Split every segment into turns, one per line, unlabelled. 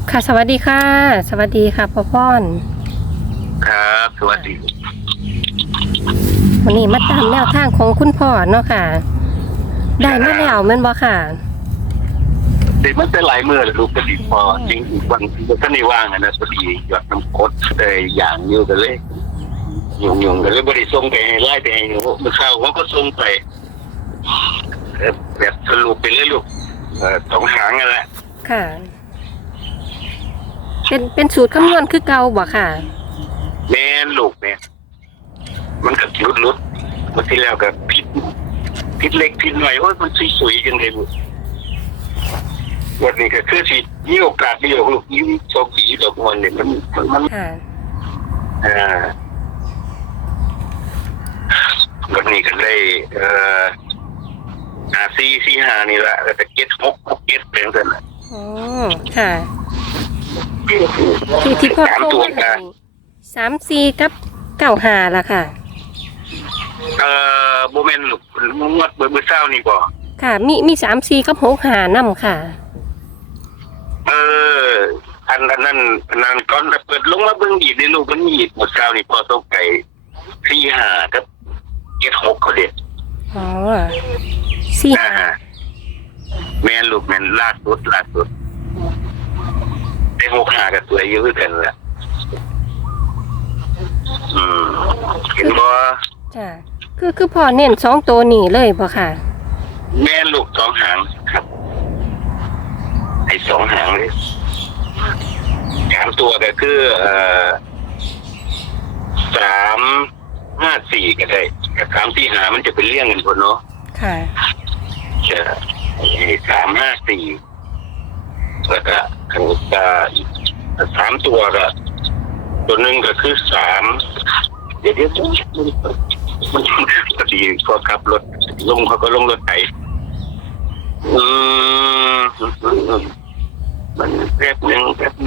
ค่ะสวัสดีค่ะสวัสดีค่ะพ่อพ่อน
ครับสวัสดี
วันนี้มาตามแนวทางของคุณพ่อเนาะค่ะได้มาแล้วแม่นบ่ค่ะ
ติดมันเป็นหลายเมื่อลูกก็ดีพอจริงอีกวันก็นี่ว่างนะพอดียอดน้ำกดอย่างอยู่กันเลยยุ่งกันเลยบริส่งไปให้ไล่ไปให้หนูเมื่อเช้าเขาก็ส่งไปแบบสรุปไปเลยลูกสองหางนั่นแหละ
ค่ะเป็นสูตรคำนวณคือเก่าบ่ค่ะ
แม่ลูกเนี่ยมันก็ลุดมาที่แล้วก็ผิดเล็กผิดหน่อยโอ้ยมันสวยๆจังเลยลูกวันนี้ก็คือสิมีโอกาสเดียวลูกยิ้มโชคดีดอกมันเนี่ยมัน
ค่ะ
วันนี้ก็ได้4-5นี่แหละแต่7-6-7เป็นกัน
อ๋อค่ะที่พ่อโทรมา3-4กับ9-5ล่ะค่ะ
โมเมนต์ลูกงวดเบอร์เศร้านี่บ่
ค่ะมี3-4กับ6-5นำค่ะ
อันนั้นก่อนเปิดลงมาเบิ่งอีกในลูกมันมีอีกเบอร์เศร้านี่พอต้องไป4-5กับ7-6เขาเด็ด
อ๋อ4-5
แม่ลูกแม่ล่าสุดได้6-5กับสวยอยู่กันแหละเห็นบ่
จ้ะคือพ่อเน้น2ตัวนี้เลยบ่ค่ะ
แม่ลูก2หางครับไอ้2หางเลย3ตัวก็คือ3-5-4ก็ได้3-4-5มันจะเป็นเรื่องกันคนเนาะ
ค่ะ
จะ3-5-4แล้วก็ขันตาอีก3ตัวก็ตัวหนึ่งก็คือ3เดี๋ยวมันพอดีพอขับรถลงเขาก็ลงรถไถมันแป๊บหนึ่ง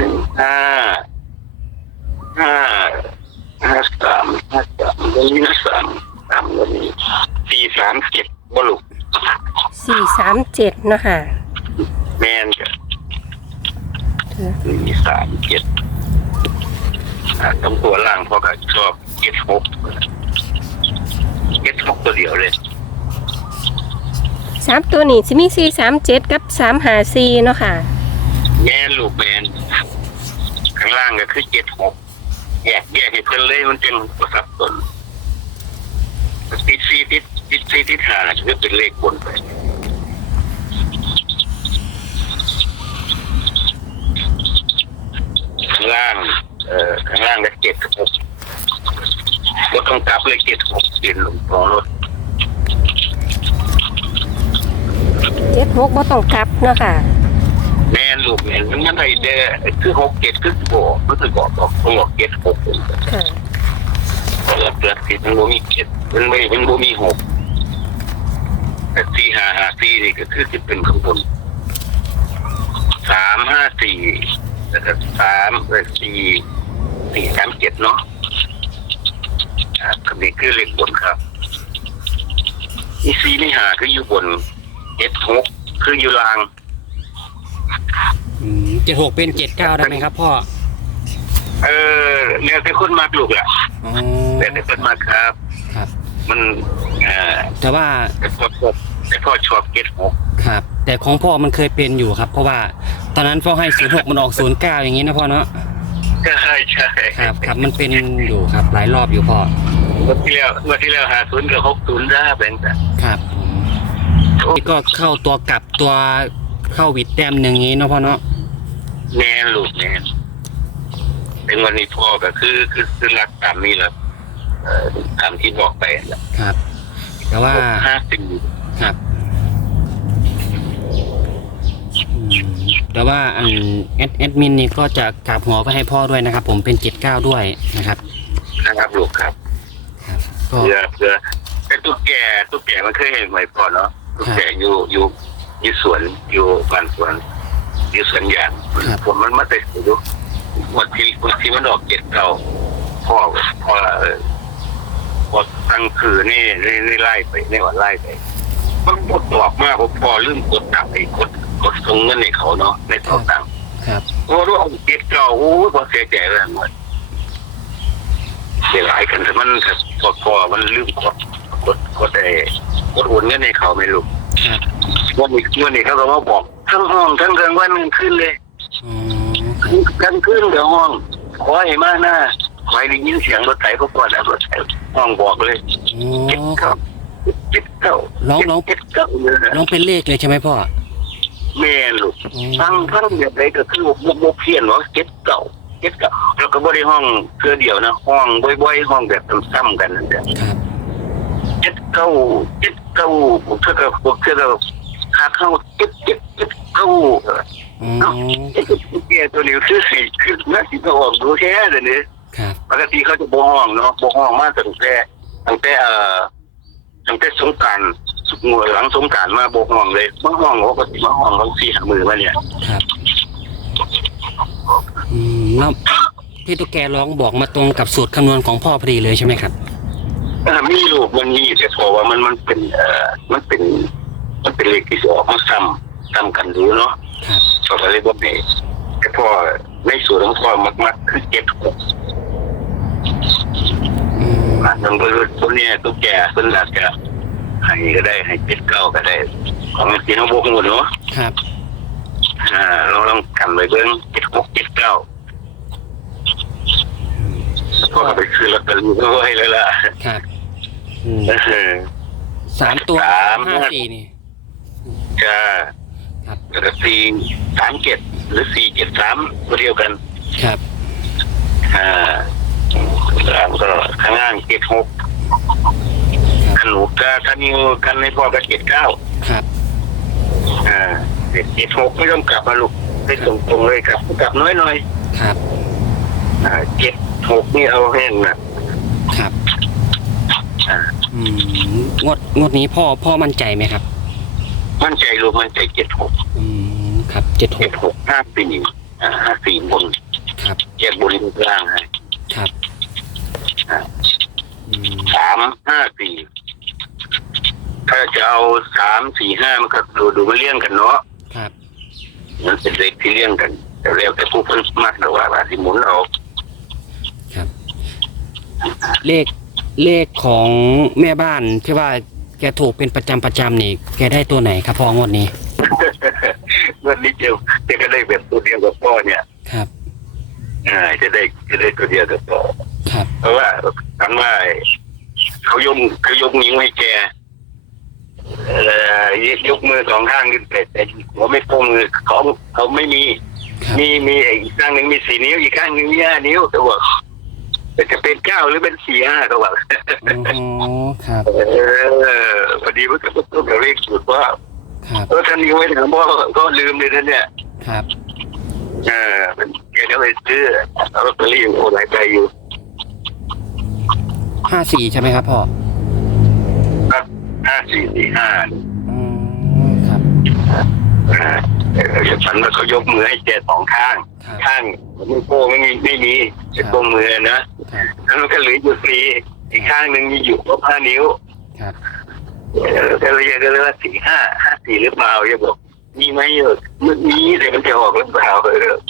5-3วันนี้3วันนี้4-3-7บ่ลูก
4-3-7เนาะค่ะ
แม่นจ้ะ4-3-7ต้องตัวล่างเพราะก็ชอบ7-6ตัวเดียวเลย
3ตัวนี้สิมี4-3-7กับ3-5-4เนาะค่ะ
แม่ลูกแม่ข้างล่างก็คือ7-6แยกให้เพิ่นเลยมันเป็นประสับสนติด5จะเป็นเลขบนไปข้างล่างก็7-6ก็ต้องกลับเลย7-6เปลี่ยนลงของรถ
7-6บ่ต้องกลับเนาะค่ะ
แม่ลูกแม่มันได้เด้อคือ6-7คือบ่รู้สึกบอกต้องบอก7-6
ค่ะ
แล้วเกิดผิดมันบ่มี7มันบ่มี6แต่4-5-5-4นี่ก็คือจะเป็นข้างบน3-5-4แล้วก็4-3-7เนาะคำนี้คือเลขบนครับนี่4นี่5คืออยู่บน7-6คืออยู่ล่าง
76เป็น79ได้ไหมครับพ่อ
เนี่ยเป็นคนมากลูกแหละแต่เป็นคนมากครับมัน
แต่ว่า
แต่พ่อชอบ7-6
ครับแต่ของพ่อมันเคยเป็นอยู่ครับเพราะว่าตอนนั้นพ่อให้06มันออก09อย่างนี้นะพ่อเนาะ
ใช่
ครับมันเป็นอยู่ครับหลายรอบอยู่พ่อ
เมื่อที่แล้ว50กับ60ได้แบ่งกัน
ครับนี่ก็เข้าตัวกลับตัวเข้าวิดแต้มอย่างนี้เนาะพ่อเนาะ
แน่ลูกแน่เป็นวันนี้พ่อก็คือรักตามนี้แหละตามที่บอกไปแหละ
ครับแต่ว่า
50
ครับแต่ว่าแอดมินนี่ก็จะกราบหัวไปให้พ่อด้วยนะครับผมเป็น79ด้วยนะครับ
ลูกครับเพื่อเป็นตุ๊กแกมันเคยเห็นไหมพ่อเนาะตุ๊กแกอยู่สวนอยู่บ้านสวนอยู่สวนยางผมมันมาแต่อยู่วันที่มันออกพ่อตั้งคือนี่ไล่ไปในวันไล่ไปมันปวดตอกมากผมพอลืมกดตังค์กดส่งเงินให้เขาเนาะในต่อตังค์
ครับ
โอ้รู้เอาเก็ดเก่าโอ้ยพอเสียใจเลยหมดเสียหลายกันแต่มันพอมันลืมกดได้กดโอนเงินให้เขาไม่รู้
ครับ
วันนี้เขาก็มาบอกทั้งห้องทั้งกลางวันกลางคืนเลย
อ๋อครับ
กลางคืนเดี๋ยวห้องขอให้มาหน้าคอยได้ยินเสียงรถไถก็ปวดแล้วรถไถห้องบอกเลย
อ๋
เก็ด
อค
เก่า
รับ
เก็ดเก่า
ร้อง
เก็ดเก่าเลยนะ
น้องเป็นเลขเลยใช่ไหมพ่อ
แม่ลูกทั้งแบบใดก็คือโมเพี้ยนว่าเก็ดเก่าแล้วก็บ่ได้ห้องเพื่อเดียวนะห้องบ่อยๆห้องแบบซ้ำๆกันนั่นแหละ
ครับ
เก็ดเก่าผมเชื่อก็หาเข้าเก็ดเก่า
อ๋อ
แกตัวนี้คือน่าสิจะออกดูแท้เลยนี่
ครับ
ปกติเขาจะบ่ห้องเนาะบ่ห้องมาตั้งแต่สงกรานต์หลังสงกรานต์มาบ่ห้องเลยมาห้องปกติมาห้องบางทีหามือมาเนี่ย
ครับแล้วที่ตุ๊กแกร้องบอกมาตรงกับสูตรคำนวณของพ่อพอดีเลยใช่ไหมครับ
มีลูกมันมีแต่พอว่ามันเป็นเลขที่ออกมาซ้ำกันดูเนาะ
ครับ
ก็เลยบ่ได้แต่พอในส่วนของพ่อมักคือเก็บหก ทางบริษัทพวกนี้ตุ๊กแกเพิ่นอาจจะให้ก็ได้ให้เจ็ดเก้าก็ได้ของที่น้องโบกหมดเนาะ
ครับ
เราลองกันไปเบิ้ง76 79พอไปซื้อลอตเตอรี่ก็ให้เลยล่ะ
ครับ3 ตัว5-4นี่
จะ
ครับ
437หรือ473ตัวเดียวกัน
ครับ
แล้วก็ข้างล่าง76ขนูก็ถ้านิ้วกันในพ่อก็79
ครับ
76ไม่ต้องกลับมาลูกได้ตรงๆเลยครับกลับน้อย
ครับ
76นี่เอาแห้งนะครับ
งวดนี้พ่อมั่นใจไหมครับ
มั่นใจลูกมั่นใจ76
ครับ76
54บน
ครับ
7บนล่างให้
ครับ
354ถ้าจะเอา3-4-5มันก็ดูมันเลี่ยงกันเนาะ
ครับ
มันเป็นเลขที่เลี่ยงกันแต่แล้วแต่ผู้เพิ่นมักแต่ว่าสิหมุนเอา
ครับ เลขของแม่บ้านที่ว่าแกถูกเป็นประจำนี่แกได้ตัวไหนครับพ่องวดนี้
วันนี้เจะก็ได้แบบตัวเดียวกับพ่อเนี่ย
ครับ
จะได้ตัวเดียวกับพ่อ
ครับ
เพราะว่าทำว่าเขายกนิ้วให้แกยกมือ2ข้างขึ้นแต่หัวไม่โป้งมือเขาไม่มี
ครับ
มีอีกข้างหนึ่งมี4 นิ้วอีกข้างหนึ่งมี5 นิ้วแต่ว่าจะเป็น9หรือเป็น4-5ก็ว่า
อ๋อครับ
พอดีว่าก็ต้องเลขสูตรว่า
ครับ
ท่านนิ้วไว้ถามพ่อก็ลืมเลยท่านเนี่ย
ครับ
แกก็เลยซื้อลอตเตอรี่อยู่หลายใบอยู่
54ใช่ไหมครับพ่อ
ครับ5445
อ๋อครับ
ฉันว่าเขายกมือให้แก2 ข้าง
ครับ
ข้างมือโป้งไม่มีจะโป้งมือนะครับ แล้วมันก็เหลืออยู่4อีกข้างหนึ่งมีอยู่ครบ5 นิ้ว
ครับ
ก็เลยว่า54หรือเปล่าอย่าบอกมีไหมมันมีแต่มันจะออกหรือเปล่า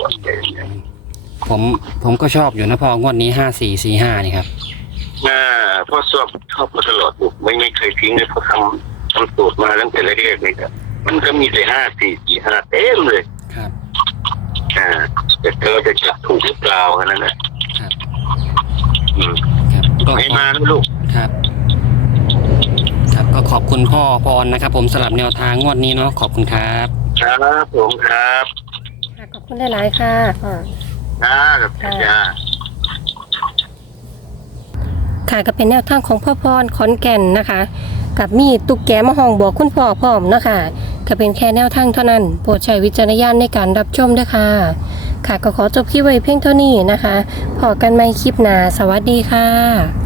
ผมก็ชอบอยู่นะพ่องวดนี้5445นี่ครับ
พ่อชอบมาตลอดไม่เคยทิ้งเลยเพราะทำสูตรมาตั้งแต่แรกๆนี่ครับมันก็มีแต่5445เต็มเลย
ครับ
แต่เธอจะจับถูกหรือเปล่าแค่นั้นแหละ
ครับครับก็
ให้มานะลูก
ครับ ครับก็ขอบคุณพ่อพรนะครับผมสลับแนวทางงวดนี้เนาะขอบคุณครับ
ครับผมครับ
ค่ะขอบคุณหลายๆค่ะพ่อ
ครับจ้า
ค่ะก็เป็นแนวทางของพ่อพรขอนแก่นนะคะ กับมีตุ๊กแกมาห้องบอกคุณพ่อพร้อมนะคะก็เป็นแค่แนวทางเท่านั้นโปรดใช้วิจารณญาณในการรับชมด้วยค่ะค่ะก็ขอจบคลิปไว้เพียงเท่านี้นะคะพอกันใหม่คลิปหน้าสวัสดีค่ะ